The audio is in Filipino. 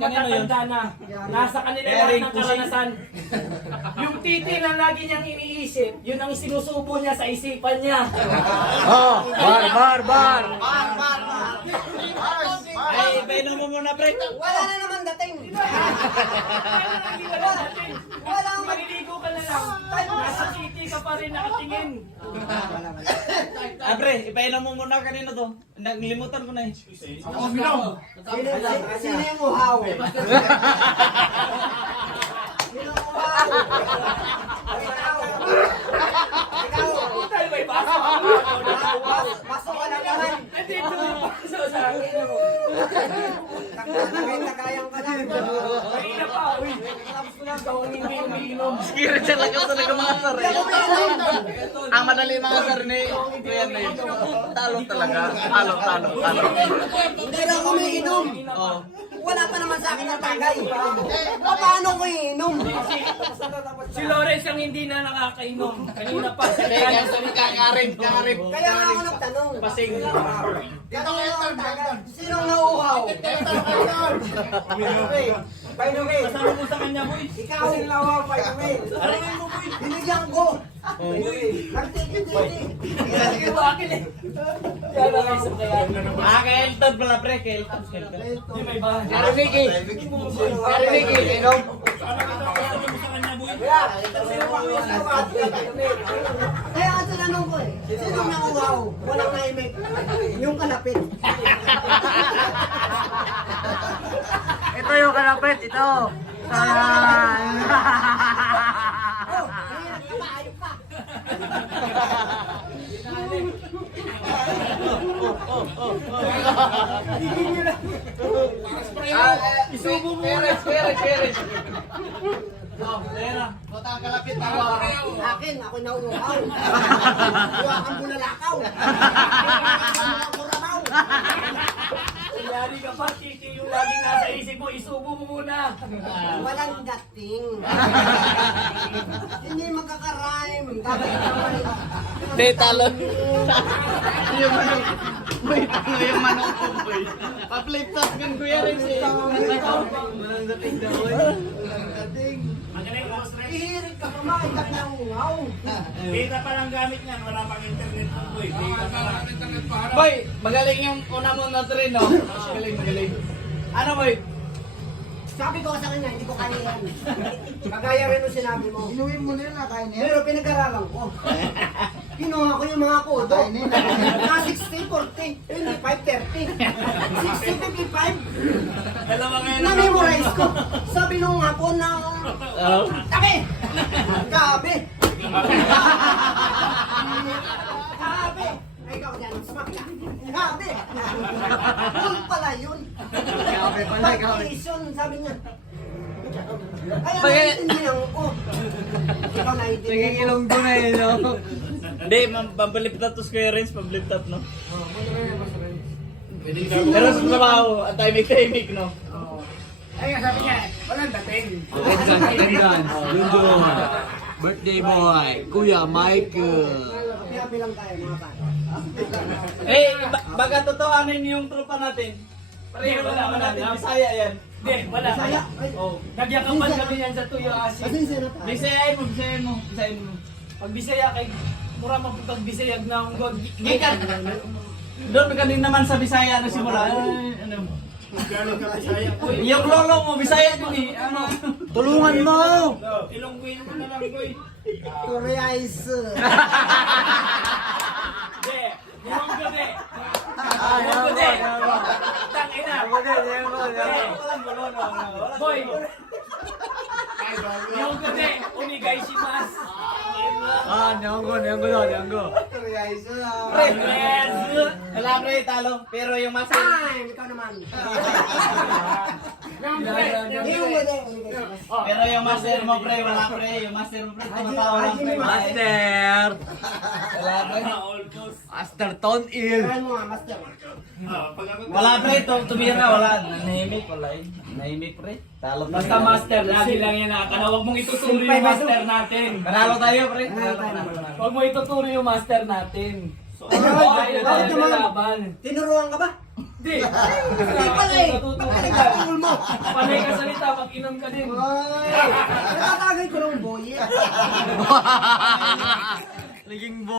matatanda na. Nasa kanila lahat ng karanasan. Yung titi na lagi niyang iniisip, yun ang sinusubo niya sa isipan niya. Oh, bar. Ay, painom mo muna, pre. Wala na naman dating. Wala ang maliligo ka na lang. Nasa titi ka pa rin nakatingin. Ah, pre, ipainom mo muna kanina to. Naglimutan ko na eh. Sino yung uhaw? Sino yung uhaw? Ikaw. Tayo may baso. Baso ka na naman. Nandito yung baso sa akin. Tagayang ka na. Kanina pa, uy. Tapos ko lang gawang hindi umiinom. Skirit siya lang sa nagamasar eh. Ang madali mga sar ni Kuya na yun. Talo talaga. Talo. Hindi na ako may inom. Oh. Wala pa naman sa akin ang tagay. Paano ko iinom? Si Lawrence ang hindi na nakakainom. Kanina pa. Kaya sa kakarip. Kaya nga ako nagtanong. Pasing. Dito ko yung tagay. Sinong nauuhaw? Painuwi. Kasama mo sa kanya, boy. Ikaw. Sinong nauuhaw? Painuwi. Binigyan ko. Nagtiti-titi. Sige mo akin eh. Kaya na kayo sa kaya. Ah, kay Elton pala pre. Kay Elton. Di may bahay. Ricky, inom. Kaya ang tinanong ko eh, sino nauuhaw? Walang naimik. Yung kalapit. Ito yung kalapit, ito. Ayan. Oh, ayun ka pa, ayun ka. Isubo mo Peres. Oh, Lera. Bota ang kalapit ako. Akin, ako nauuhaw. Huwa kang bulalakaw. Huwa kurabaw. Kunyari ka pa, titi yung laging nasa isip mo, isubo mo muna. Walang dating. Hindi magkakarime. Dapat naman. Hindi, talo. Yung manok. Boy, talo yung manok ko, boy. Pa-flip top kan Kuya rin siya. Walang dating daw, boy. Magaling mo, stress. Ihirit ka pa makita ka nauuhaw. Beta pa lang gamit niyan, wala pang internet mo, boy. Beta pa lang. Boy, magaling yung una mo na rin, no? Magaling. Ano, boy? Sabi ko sa kanya, hindi ko kaya yan. Kagaya rin yung sinabi mo. Inuwi mo na yun, nakain yan. Pero pinag-aralan ko. Kinuha ko yung mga kodo. Na 60, 40, 25, 30. 60, 55. Dalawa ngayon. Na-memorize ko. Sabi nung hapon na... Oh. Tabi! Gabi! Gabi! Ay, ikaw dyan, sa makina. Gabi! Yun pala yun. Gabi pala, gabi. Pag-vision, sabi niya. Kaya Pag- naiintindihan ko. Ikaw naiintindihan Naging ko. ilong ko na yun, no? Hindi, pambaliptat to Square Range, pambaliptat, no? Pero sa trabaho, ang timing, no? Ay, sabi niya, walang dating. Gandans, Lundon. Birthday boy, Kuya Michael. Happy lang tayo, mga bata. Eh, baga totohanin yung tropa natin. Pareho Wala, naman wala, natin, wala. Bisaya yan. Hindi, wala. Bisaya? Ay, Oh. Nagyakapan kami yan sa Tuyo Asin. Pasensya na tayo. Bisayain mo, bisayain mo. Pag Bisaya kay mura maputag Bisayag na ang god. Gikan. Doon ka din naman sa Bisaya na simula. Ano? Galing ka Bisaya. Uy, Yung lolo mo, Bisaya din eh. Ano? Tulungan mo! ilongguin mo na lang, boy. Koreais. Hindi, yung gode. Yung gode. Tangina. Boy. Yung gode, unigay si Mas. Ah, nyonggo. Koreais. Pre, wala pre, talo. Pero yung master. Time! Ikaw naman. Hindi yung gode. Pero yung master mo pre, wala pre. Yung master mo pre, tumatawa lang pre. Master! Wala pre. Master Tonil! Kaya mo nga, master. Wala pre, tumira, wala. Nahimik, wala eh. Nahimik pre. Talo pre. Basta master, lagi lang yan nakakana. Huwag mong ituturo yung master natin. Panalo tayo pre. Huwag mo ituturo yung master natin. Bakit Ayaw naman? na laban. Tinuruan ka ba? Di. Hindi pala eh. Ba't pinagkakul mo? Panay ka salita, mag-inom ka din. Ay, natatagay ko ng boy. Naging